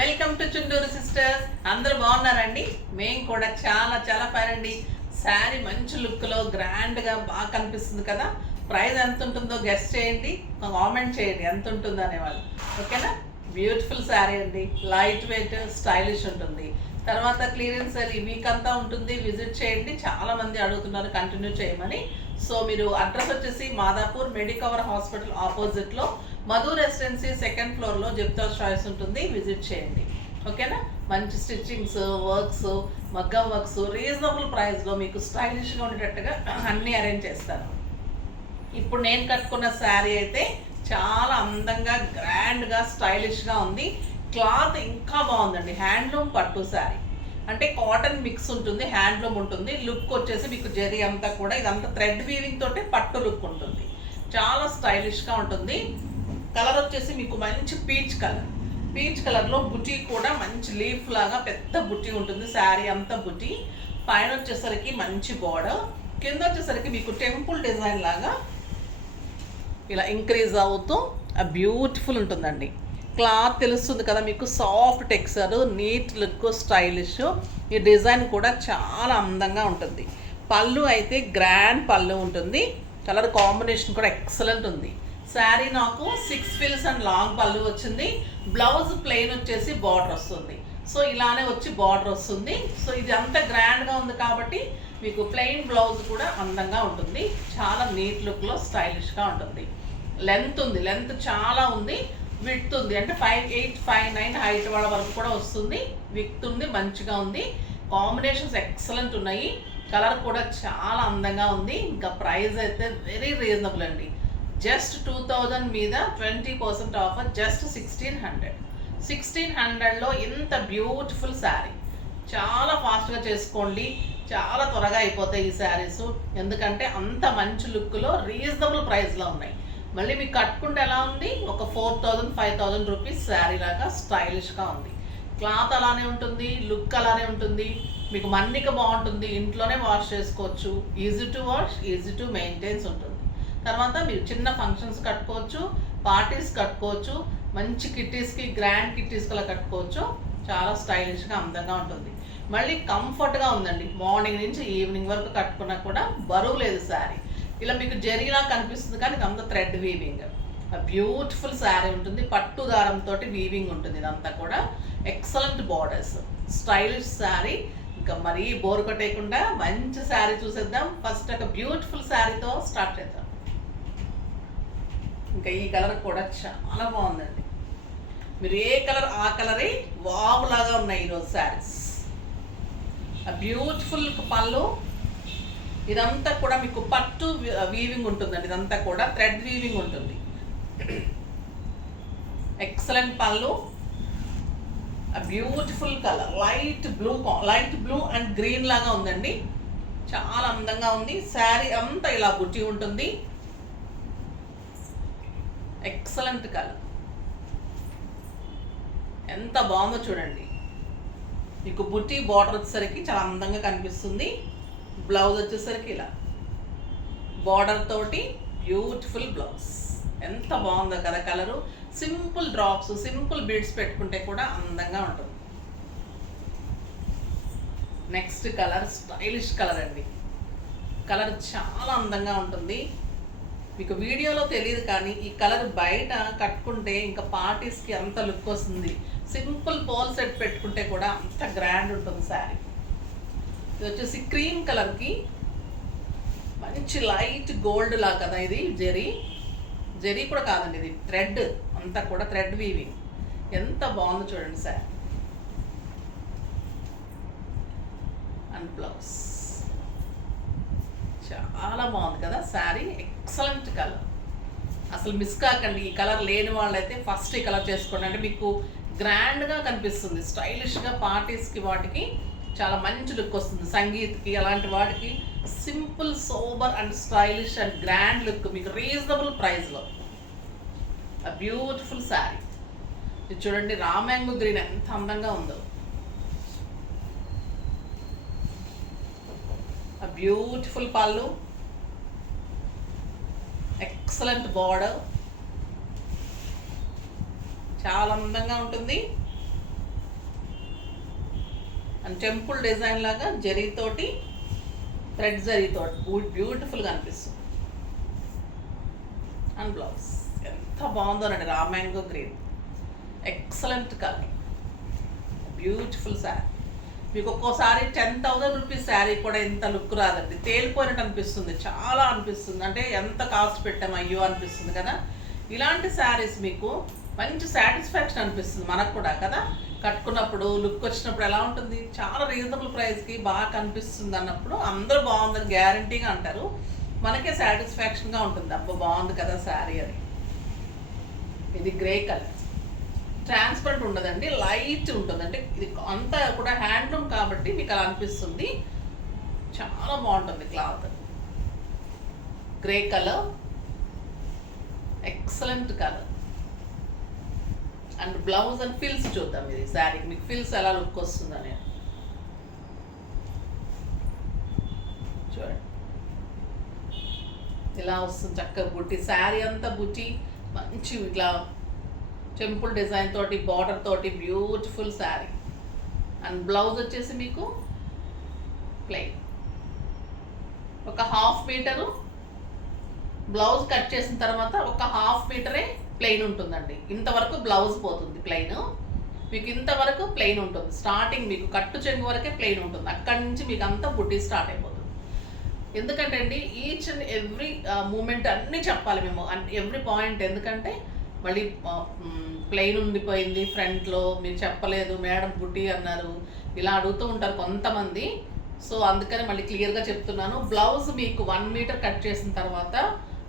Welcome to Chunduru sisters. అందరూ బాగున్నారండి? మేము కూడా చాలా చాలా ఫైన్ అండి. శారీ మంచి లుక్లో గ్రాండ్గా బాగా కనిపిస్తుంది కదా. ప్రైస్ ఎంత ఉంటుందో గెస్ట్ చేయండి, కామెంట్ చేయండి ఎంత ఉంటుందో అనేవాళ్ళు. ఓకేనా? బ్యూటిఫుల్ శారీ అండి, లైట్ వెయిట్, స్టైలిష్ ఉంటుంది. తర్వాత క్లియరెన్స్ సేల్ ఈ వీక్ అంతా ఉంటుంది, విజిట్ చేయండి. చాలామంది అడుగుతున్నారు కంటిన్యూ చేయమని. సో మీరు అడ్రస్ వచ్చేసి మాదాపూర్ మెడికవర్ హాస్పిటల్ ఆపోజిట్లో మధు రెసిడెన్సీ సెకండ్ ఫ్లోర్లో జెప్తాస్ చాయిస్ ఉంటుంది, విజిట్ చేయండి. ఓకేనా? మంచి స్టిచ్చింగ్స్, వర్క్స్, మగ్గం వర్క్స్ రీజనబుల్ ప్రైస్లో మీకు స్టైలిష్గా ఉండేటట్టుగా అన్నీ అరేంజ్ చేస్తాను. ఇప్పుడు నేను కట్టుకున్న శారీ అయితే చాలా అందంగా గ్రాండ్గా స్టైలిష్గా ఉంది. క్లాత్ ఇంకా బాగుందండి. హ్యాండ్లూమ్ పట్టు శారీ అంటే కాటన్ మిక్స్ ఉంటుంది, హ్యాండ్లూమ్ ఉంటుంది. లుక్ వచ్చేసి మీకు జరీ అంతా కూడా ఇదంతా థ్రెడ్ వీవింగ్ తోటి పట్టు లుక్ ఉంటుంది. చాలా స్టైలిష్గా ఉంటుంది. కలర్ వచ్చేసి మీకు మంచి పీచ్ కలర్. పీచ్ కలర్లో బుటీ కూడా మంచి లీఫ్ లాగా పెద్ద బుటీ ఉంటుంది. శారీ అంతా బుటీ. పైన వచ్చేసరికి మంచి బార్డర్, కింద వచ్చేసరికి మీకు టెంపుల్ డిజైన్ లాగా ఇలా ఇంక్రీజ్ అవుతూ బ్యూటిఫుల్ ఉంటుందండి. క్లాత్ తెలుస్తుంది కదా మీకు, soft texture, neat look, stylish. ఈ డిజైన్ కూడా చాలా అందంగా ఉంటుంది. పళ్ళు అయితే గ్రాండ్ పళ్ళు ఉంటుంది. కలర్ కాంబినేషన్ కూడా ఎక్సలెంట్ ఉంది. శారీ నాకు 6 ఫిల్స్ అండ్ లాంగ్ పళ్ళు వచ్చింది. బ్లౌజ్ ప్లెయిన్ వచ్చేసి బార్డర్ వస్తుంది. సో ఇలానే వచ్చి బార్డర్ వస్తుంది. సో ఇది అంత గ్రాండ్గా ఉంది కాబట్టి మీకు ప్లెయిన్ బ్లౌజ్ కూడా అందంగా ఉంటుంది. చాలా నీట్ లుక్లో స్టైలిష్గా ఉంటుంది. లెంత్ ఉంది, లెంత్ చాలా ఉంది. విడ్త్ ఉంది, అంటే 5'8", 5'9" హైట్ వాళ్ళ వరకు కూడా వస్తుంది. విడ్త్ ఉంది, మంచిగా ఉంది. కాంబినేషన్స్ ఎక్సలెంట్ ఉన్నాయి. కలర్ కూడా చాలా అందంగా ఉంది. ఇంకా ప్రైస్ అయితే వెరీ రీజనబుల్ అండి. జస్ట్ 2000 మీద 20% ఆఫర్, జస్ట్ 1600. 1600లో ఇంత బ్యూటిఫుల్ శారీ. చాలా ఫాస్ట్గా చేసుకోండి, చాలా త్వరగా అయిపోతాయి ఈ శారీస్. ఎందుకంటే అంత మంచి లుక్లో రీజనబుల్ ప్రైస్లో ఉన్నాయి. మళ్ళీ మీకు కట్టుకుంటే ఎలా ఉంది, ఒక 4000, 5000 రూపీస్ శారీ లాగా స్టైలిష్గా ఉంది. క్లాత్ అలానే ఉంటుంది, లుక్ అలానే ఉంటుంది. మీకు మన్నిక బాగుంటుంది, ఇంట్లోనే వాష్ చేసుకోవచ్చు. Easy to wash, easy to maintains ఉంటుంది. తర్వాత మీరు చిన్న ఫంక్షన్స్ కట్టుకోవచ్చు, పార్టీస్ కట్టుకోవచ్చు, మంచి కిట్టీస్కి, గ్రాండ్ కిట్టీస్కి అలా కట్టుకోవచ్చు. చాలా స్టైలిష్గా అందంగా ఉంటుంది. మళ్ళీ కంఫర్ట్గా ఉందండి. మార్నింగ్ నుంచి ఈవినింగ్ వరకు కట్టుకున్నా కూడా బరువు లేదు శారీ. ఇలా మీకు జరీలా కనిపిస్తుంది కానీ ఇదంతా థ్రెడ్ వీవింగ్. బ్యూటిఫుల్ శారీ ఉంటుంది. పట్టు దారంతో వీవింగ్ ఉంటుంది. ఇదంతా కూడా ఎక్సలెంట్ బార్డర్స్, స్టైలిష్ శారీ. ఇంకా మరీ బోర్ కొట్టేయకుండా మంచి శారీ చూసేద్దాం. ఫస్ట్ ఒక బ్యూటిఫుల్ శారీతో స్టార్ట్ చేద్దాం. ఇంకా ఈ కలర్ కూడా చాలా బాగుందండి. మీరు ఏ కలర్ ఆ కలరే వావ్ లాగా ఉన్నాయి ఈరోజు శారీస్. బ్యూటిఫుల్ పళ్ళు. ఇదంతా కూడా మీకు పట్టు వీవింగ్ ఉంటుందండి. ఇదంతా కూడా థ్రెడ్ వీవింగ్ ఉంటుంది. ఎక్సలెంట్ పళ్ళు. Beautiful colour, light blue and green లాగా ఉందండి. చాలా అందంగా ఉంది. శారీ అంతా ఇలా బుట్టి ఉంటుంది. ఎక్సలెంట్ కలర్, ఎంత బాగుందో చూడండి. మీకు బుట్టి బార్డర్ వచ్చేసరికి చాలా అందంగా కనిపిస్తుంది. బ్లౌజ్ వచ్చేసరికి ఇలా బార్డర్ తోటి బ్యూటిఫుల్ బ్లౌజ్. ఎంత బాగుందో కదా colour. Simple drops, simple beads పెట్టుకుంటే కూడా అందంగా ఉంటుంది. నెక్స్ట్ కలర్ స్టైలిష్ కలర్ అండి. కలర్ చాలా అందంగా ఉంటుంది. మీకు వీడియోలో తెలియదు కానీ ఈ కలర్ బయట కట్టుకుంటే ఇంకా పార్టీస్కి అంత లుక్ వస్తుంది. సింపుల్ పోల్ సెట్ పెట్టుకుంటే కూడా అంత గ్రాండ్ ఉంటుంది శారీ. ఇది వచ్చేసి క్రీమ్ కలర్కి మంచి లైట్ గోల్డ్ లా కదా. ఇది జరీ కూడా కాదండి, ఇది థ్రెడ్ అంతా కూడా థ్రెడ్ వీవింగ్. ఎంత బాగుందో చూడండి సార్. అండ్ బ్లౌజ్ చాలా బాగుంది కదా శారీ. ఎక్సలెంట్ కలర్, అసలు మిస్ కాకండి. ఈ కలర్ లేని వాళ్ళైతే ఫస్ట్ ఈ కలర్ చేసుకోండి. అంటే మీకు గ్రాండ్గా కనిపిస్తుంది, స్టైలిష్గా పార్టీస్కి వాటికి చాలా మంచి లుక్ వస్తుంది. సంగీత్కి అలాంటి వాటికి simple, sober and stylish and grand look మీకు రీజనబుల్ ప్రైస్లో. బ్యూటిఫుల్ శారీ. ఇది చూడండి, రామ్యాంగో గ్రీన్ ఎంత అందంగా ఉందో. బ్యూటిఫుల్ పళ్ళు, ఎక్సలెంట్ బార్డర్, చాలా అందంగా ఉంటుంది. అండ్ టెంపుల్ డిజైన్ లాగా జరీతోటి థ్రెడ్ జరీతోటి బ్యూటిఫుల్గా అనిపిస్తుంది. అండ్ బ్లౌజ్ ఎంత బాగుందోనండి, raw mango green, excellent colour, beautiful sari. మీకు ఒక్కోసారి 10,000 రూపీస్ శారీ కూడా ఇంత లుక్ రాదండి, తేలిపోయినట్టు అనిపిస్తుంది, చాలా అనిపిస్తుంది. అంటే ఎంత కాస్ట్ పెట్టాము అయ్యో అనిపిస్తుంది కదా. ఇలాంటి శారీస్ మీకు మంచి సాటిస్ఫాక్షన్ అనిపిస్తుంది మనకు కూడా కదా. కట్టుకున్నప్పుడు లుక్ వచ్చినప్పుడు ఎలా ఉంటుంది, చాలా రీజనబుల్ ప్రైస్కి బాగా కనిపిస్తుంది అన్నప్పుడు అందరూ బాగుందని గ్యారంటీగా అంటారు, మనకే సాటిస్ఫాక్షన్గా ఉంటుంది, అబ్బా బాగుంది కదా శారీ అని. ఇది గ్రే కలర్, ట్రాన్స్పరెంట్ ఉండదండి, లైట్ ఉంటుంది. అంటే ఇది అంతా కూడా హ్యాండ్లూమ్ కాబట్టి మీకు అలా అనిపిస్తుంది, చాలా బాగుంటుంది cloth. Grey colour, excellent colour. And blouse and fills చూద్దాం. ఇది శారీకి మీకు ఫిల్స్ ఎలా లుక్ వస్తుందని చూడండి. ఇలా వస్తుంది చక్కగా బుట్టి, శారీ అంతా బుట్టి, మంచి ఇట్లా టెంపుల్ డిజైన్ తోటి బార్డర్ తోటి బ్యూటిఫుల్ శారీ. అండ్ బ్లౌజ్ వచ్చేసి మీకు ప్లెయిన్, ఒక 1/2 మీటరు బ్లౌజ్ కట్ చేసిన తర్వాత ఒక 1/2 మీటరే ప్లెయిన్ ఉంటుందండి. ఇంతవరకు బ్లౌజ్ పోతుంది ప్లెయిన్, మీకు ఇంతవరకు ప్లెయిన్ ఉంటుంది. స్టార్టింగ్ మీకు కట్టు చెంగు వరకే ప్లెయిన్ ఉంటుంది, అక్కడి నుంచి మీకు అంతా బుట్టి స్టార్ట్ అయిపోతుంది. ఎందుకంటే అండి ఈచ్ అండ్ ఎవ్రీ మూమెంట్ అన్నీ చెప్పాలి మేము, ఎవ్రీ పాయింట్. ఎందుకంటే మళ్ళీ ప్లెయిన్ ఉండిపోయింది ఫ్రంట్లో, మీరు చెప్పలేదు మేడం బుట్టి అన్నారు, ఇలా అడుగుతూ ఉంటారు కొంతమంది. సో అందుకని మళ్ళీ క్లియర్గా చెప్తున్నాను. బ్లౌజ్ మీకు 1 మీటర్ కట్ చేసిన తర్వాత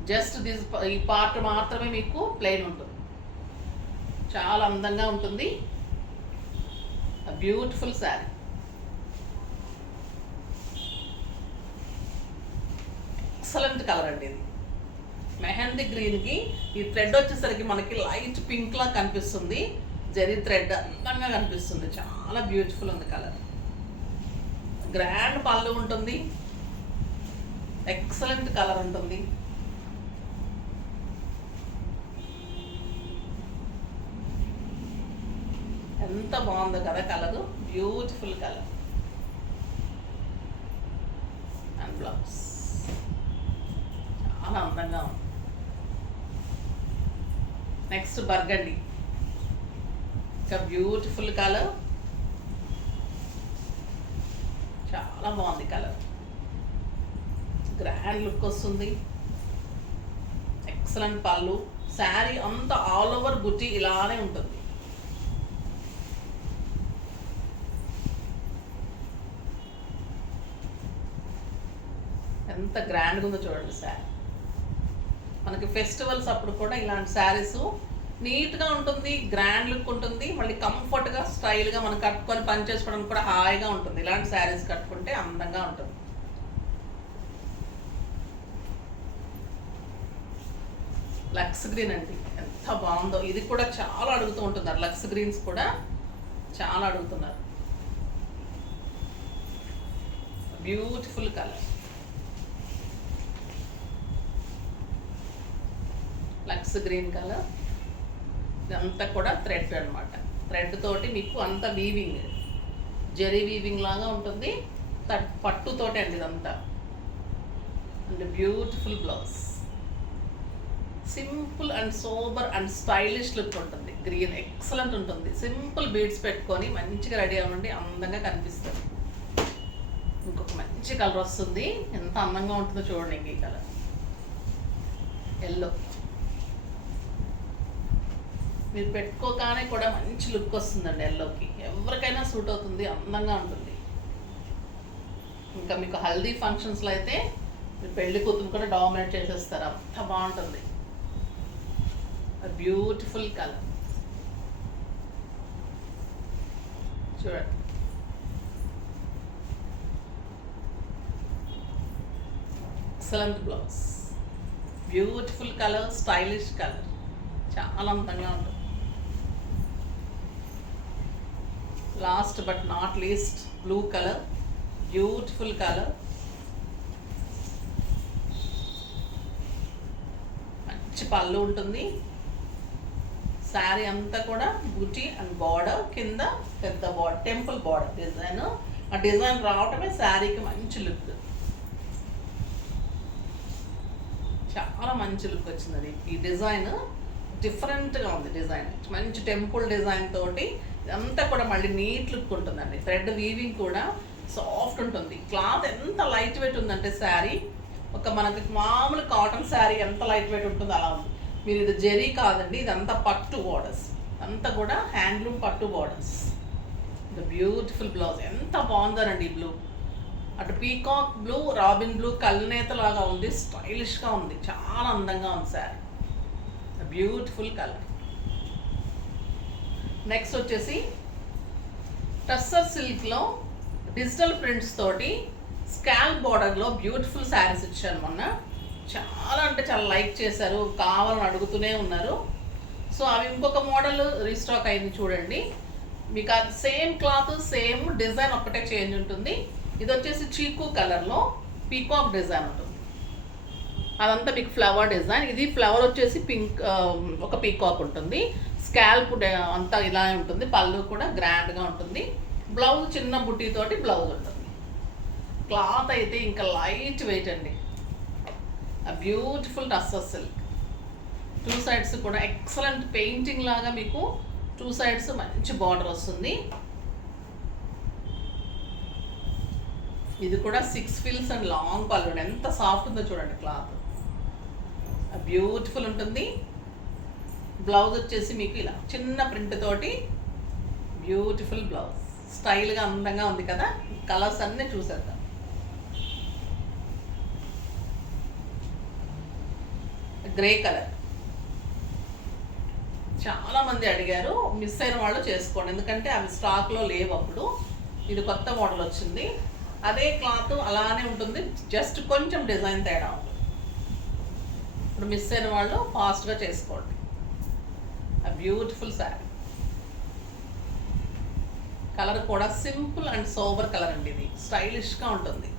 జస్ట్ ఈ పార్ట్ మాత్రమే మీకు ప్లెయిన్ ఉంటుంది, చాలా అందంగా ఉంటుంది. బ్యూటిఫుల్ శారీ, ఎక్సలెంట్ కలర్ అండి. ఇది మెహందీ గ్రీన్కి ఈ థ్రెడ్ వచ్చేసరికి మనకి లైట్ పింక్ లా కనిపిస్తుంది, జరీ థ్రెడ్ అందంగా కనిపిస్తుంది, చాలా బ్యూటిఫుల్ ఉంది కలర్. గ్రాండ్ పళ్ళు ఉంటుంది, ఎక్సలెంట్ కలర్ ఉంటుంది. ఎంత బాగుందో కదా colour, beautiful colour. And blouse చాలా అందంగా ఉంది. నెక్స్ట్ బర్గండి, ఇంకా బ్యూటిఫుల్ కలర్, చాలా బాగుంది కలర్, గ్రాండ్ లుక్ వస్తుంది, ఎక్సలెంట్ పళ్ళు. శారీ అంతా ఆల్ ఓవర్ బుట్టి ఇలానే ఉంటుంది. ఎంత గ్రాండ్గా ఉందో చూడండి శారీ. మనకి ఫెస్టివల్స్ అప్పుడు కూడా ఇలాంటి శారీస్ నీట్గా ఉంటుంది, గ్రాండ్ లుక్ ఉంటుంది, మళ్ళీ కంఫర్ట్గా స్టైల్గా మనం కట్టుకొని పని చేసుకోవడానికి కూడా హాయిగా ఉంటుంది. ఇలాంటి శారీస్ కట్టుకుంటే అందంగా ఉంటుంది. లక్స్ గ్రీన్ అండి, ఎంత బాగుందో. ఇది కూడా చాలా అడుగుతూ ఉంటున్నారు, లక్స్ గ్రీన్స్ కూడా చాలా అడుగుతున్నారు. Beautiful colour, lux green colour. ఇదంతా కూడా థ్రెడ్ అనమాట, థ్రెడ్ తోటి మీకు అంత వీవింగ్, జరీ వీవింగ్ లాగా ఉంటుంది, పట్టుతోటి అండి ఇదంతా. And beautiful blouse, simple and sober and stylish look ఉంటుంది. గ్రీన్ ఎక్సలెంట్ ఉంటుంది, సింపుల్ బీడ్స్ పెట్టుకొని మంచిగా రెడీ అవ్వండి, అందంగా కనిపిస్తుంది. ఇంకొక మంచి కలర్ వస్తుంది, ఎంత అందంగా ఉంటుందో చూడండి. ఇంక ఈ కలర్ ఎల్లో, మీరు పెట్టుకోగానే కూడా మంచి లుక్ వస్తుందండి ఎల్లోకి, ఎవరికైనా సూట్ అవుతుంది, అందంగా ఉంటుంది. ఇంకా మీకు హల్దీ ఫంక్షన్స్లో అయితే మీరు పెళ్లి కూతురు కూడా డామినేట్ చేసేస్తారు, అంత బాగుంటుంది. బ్యూటిఫుల్ కలర్ చూడండి. Excellent blouse, beautiful colour, stylish colour, చాలా అందంగా ఉంటుంది. Last but not least blue colour, beautiful colour, మంచి పళ్ళు ఉంటుంది, శారీ అంతా కూడా బూటీ అండ్ బార్డర్, కింద పెద్ద బార్డర్, టెంపుల్ బార్డర్ డిజైన్. ఆ డిజైన్ రావటమే శారీకి మంచి లుక్, చాలా మంచి లుక్ వచ్చింది. అది ఈ డిజైన్ డిఫరెంట్గా ఉంది. డిజైన్ మంచి టెంపుల్ డిజైన్ తోటి ఇదంతా కూడా మళ్ళీ నీట్ లుక్ ఉంటుందండి. థ్రెడ్ వీవింగ్ కూడా సాఫ్ట్ ఉంటుంది. క్లాత్ ఎంత లైట్ వెయిట్ ఉందంటే శారీ ఒక మనకి మామూలు కాటన్ శారీ ఎంత లైట్ వెయిట్ ఉంటుందో అలా ఉంది. మీరు ఇది జెరీ కాదండి, ఇదంతా పట్టు బార్డర్స్, అంతా కూడా హ్యాండ్లూమ్ పట్టు బార్డర్స్. ద బ్యూటిఫుల్ బ్లౌజ్ ఎంత బాగుందోనండి. ఈ బ్లూ అటు పీకాక్ బ్లూ, రాబిన్ బ్లూ కల్నేత లాగా ఉంది, స్టైలిష్గా ఉంది, చాలా అందంగా ఉంది శారీ. Beautiful colour. నెక్స్ట్ వచ్చేసి టస్సర్ సిల్క్లో డిజిటల్ ప్రింట్స్ తోటి స్కాల్ బార్డర్లో బ్యూటిఫుల్ శారీస్ ఇచ్చాను మొన్న. చాలా అంటే చాలా లైక్ చేశారు, కావాలని అడుగుతూనే ఉన్నారు. సో అవి ఇంకొక మోడల్ రీస్టాక్ అయింది చూడండి. మీకు అది సేమ్ క్లాత్ సేమ్ డిజైన్ ఒక్కటే చేంజ్ ఉంటుంది. ఇది వచ్చేసి చీకు కలర్లో పీకాక్ డిజైన్ ఉంటుంది. అదంతా మీకు ఫ్లవర్ డిజైన్. ఇది ఫ్లవర్ వచ్చేసి పింక్, ఒక పీకాక్ ఉంటుంది. స్కాల్ప్ అంతా ఇలా ఉంటుంది. పళ్ళు కూడా గ్రాండ్గా ఉంటుంది. బ్లౌజ్ చిన్న బుట్టీతోటి బ్లౌజ్ ఉంటుంది. క్లాత్ అయితే ఇంకా లైట్ వెయిట్ అండి. Beautiful tussar silk. Two sides కూడా ఎక్సలెంట్ పెయింటింగ్ లాగా మీకు టూ సైడ్స్ మంచి బార్డర్ వస్తుంది. ఇది కూడా 6 ఫిల్స్ అండ్ లాంగ్ పళ్ళు. ఎంత సాఫ్ట్ ఉందో చూడండి క్లాత్. బ్యూటిఫుల్ ఉంటుంది. బ్లౌజ్ వచ్చేసి మీకు ఇలా చిన్న ప్రింట్ తోటి బ్యూటిఫుల్ బ్లౌజ్. స్టైల్గా అందంగా ఉంది కదా. కలర్స్ అన్నీ చూసేద్దాం. గ్రే కలర్ చాలామంది అడిగారు, మిస్ అయిన వాళ్ళు చేసుకోండి, ఎందుకంటే అవి స్టాక్లో లేవు అప్పుడు. ఇది కొత్త మోడల్ వచ్చింది. అదే క్లాత్ అలానే ఉంటుంది, జస్ట్ కొంచెం డిజైన్ తేడా ఉంటుంది. ఇప్పుడు మిస్ అయిన వాళ్ళు ఫాస్ట్గా చేసుకోండి. Beautiful sari. కలర్ కూడా సింపుల్ అండ్ సోబర్ కలర్ అండి. ఇది స్టైలిష్గా ఉంటుంది.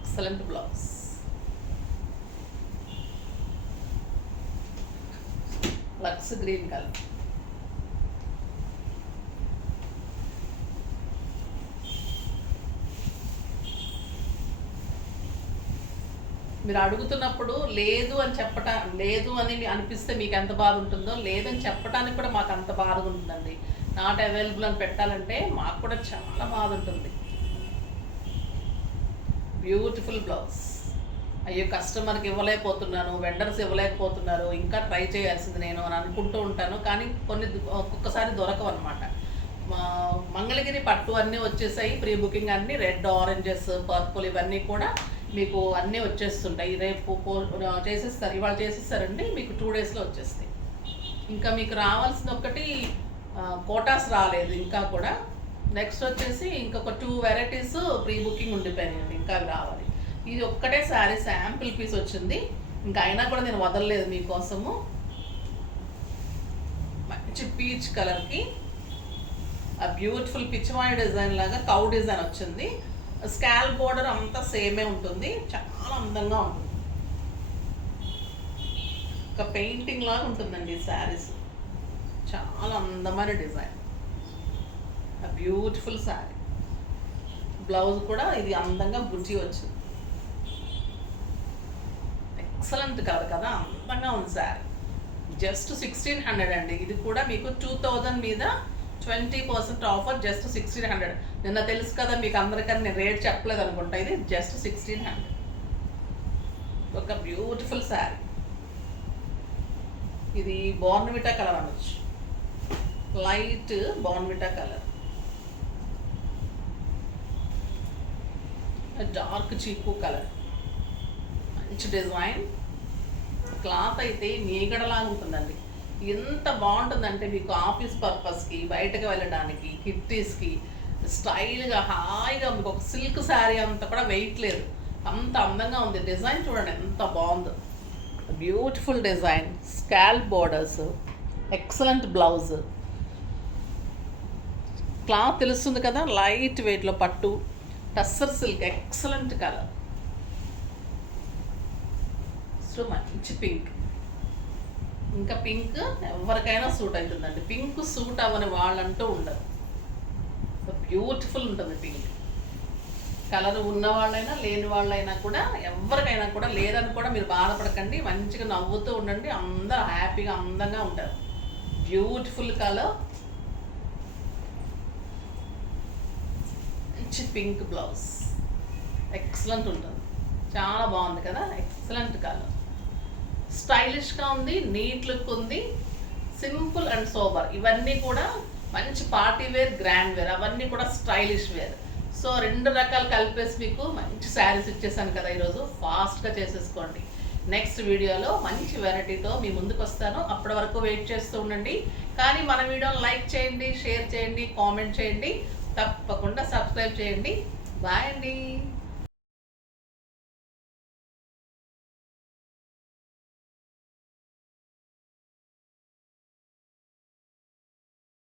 Excellent blouse. Lux green colour. మీరు అడుగుతున్నప్పుడు లేదు అని లేదు అని అనిపిస్తే మీకు ఎంత బాధ ఉంటుందో, లేదని చెప్పడానికి కూడా మాకు అంత బాధ ఉంటుందండి. నాట్ అవైలబుల్ అని పెట్టాలంటే మాకు కూడా చాలా బాధ ఉంటుంది. Beautiful blouse. అయ్యో కస్టమర్కి ఇవ్వలేకపోతున్నాను, వెండర్స్ ఇవ్వలేకపోతున్నారు, ఇంకా ట్రై చేయాల్సింది నేను అని అనుకుంటూ ఉంటాను. కానీ ఒక్కొక్కసారి దొరకవు అనమాట. మంగళగిరి పట్టు అన్నీ వచ్చేసాయి. ప్రీ బుకింగ్ అన్నీ రెడ్, ఆరెంజెస్, పర్పుల్ ఇవన్నీ కూడా మీకు అన్నీ వచ్చేస్తుంటాయి. రేపు చేసేస్తారు, ఇవాళ చేసేస్తారండి, మీకు 2 డేస్లో వచ్చేస్తాయి. ఇంకా మీకు రావాల్సింది ఒకటి కోటాస్ రాలేదు ఇంకా కూడా. నెక్స్ట్ వచ్చేసి ఇంకొక 2 వెరైటీస్ ప్రీ బుకింగ్ ఉండిపోయాయండి, ఇంకా అవి రావాలి. ఇది ఒక్కటే శారీ శాంపిల్ పీస్ వచ్చింది, ఇంకా అయినా కూడా నేను వదలలేదు మీకోసము. మంచి పీచ్ కలర్కి ఆ బ్యూటిఫుల్ పిచ్చివాయి డిజైన్ లాగా కౌ డిజైన్ వచ్చింది. స్కాల్ బోర్డర్ అంతా సేమే ఉంటుంది, చాలా అందంగా ఉంటుంది. ఒక పెయింటింగ్ లాగా ఉంటుందండి ఈ శారీస్. చాలా అందమైన డిజైన్. బ్యూటిఫుల్ శారీ. బ్లౌజ్ కూడా ఇది అందంగా బుజ్జి వచ్చింది. ఎక్సలెంట్ కలర్ కదా, అందంగా ఉంది శారీ. జస్ట్ 1600 అండి. ఇది కూడా మీకు 2000 మీద 20% ఆఫర్, జస్ట్ 1600. నిన్న తెలుసు కదా మీకు అందరికన్నా నేను రేట్ చెప్పలేదు అనుకుంటా. ఇది జస్ట్ 1600. ఒక బ్యూటిఫుల్ శారీ. ఇది బోర్న్విటా కలర్ అనొచ్చు, లైట్ బోర్న్విటా కలర్. డార్క్ చీకు కలర్. మంచి డిజైన్. క్లాత్ అయితే మీగడలాగా ఉంటుందండి. ఎంత బాగుంటుందంటే మీకు ఆఫీస్ పర్పస్కి, బయటకు వెళ్ళడానికి, కిట్టీస్కి స్టైల్గా హాయిగా మీకు ఒక సిల్క్ శారీ అంతా కూడా వెయిట్ లేదు, అంత అందంగా ఉంది. డిజైన్ చూడండి ఎంత బాగుందో. Beautiful design. Scalp borders, excellent blouse. Cloth తెలుస్తుంది కదా, లైట్ వెయిట్లో పట్టు, tussar silk, excellent colour. So మంచి పింక్. ఇంకా పింక్ ఎవరికైనా సూట్ అవుతుందండి. పింక్ సూట్ అవ్వని వాళ్ళంటూ ఉండరు. బ్యూటిఫుల్ ఉంటుంది పింక్. కలర్ ఉన్న వాళ్ళైనా లేని వాళ్ళైనా కూడా ఎవరికైనా కూడా లేదని కూడా మీరు బాధపడకండి. మంచిగా నవ్వుతూ ఉండండి. అందరూ హ్యాపీగా అందంగా ఉంటారు. బ్యూటిఫుల్ కలర్, మంచి పింక్ బ్లౌజ్, ఎక్సలెంట్ ఉంటుంది. చాలా బాగుంది కదా, ఎక్సలెంట్ కలర్, స్టైలిష్గా ఉంది, నీట్ లుక్ ఉంది, సింపుల్ అండ్ సోబర్. ఇవన్నీ కూడా మంచి పార్టీ వేర్, గ్రాండ్ వేర్, అవన్నీ కూడా స్టైలిష్ వేర్. సో 2 రకాలు కలిపేసి మీకు మంచి శారీస్ ఇచ్చేసాను కదా ఈరోజు. ఫాస్ట్గా చేసేసుకోండి. నెక్స్ట్ వీడియోలో మంచి వెరైటీతో మీ ముందుకు వస్తాను. అప్పటి వరకు వెయిట్ చేస్తూ ఉండండి. కానీ మన వీడియోని లైక్ చేయండి, షేర్ చేయండి, కామెంట్ చేయండి, తప్పకుండా సబ్స్క్రైబ్ చేయండి. బాయ్ అండి.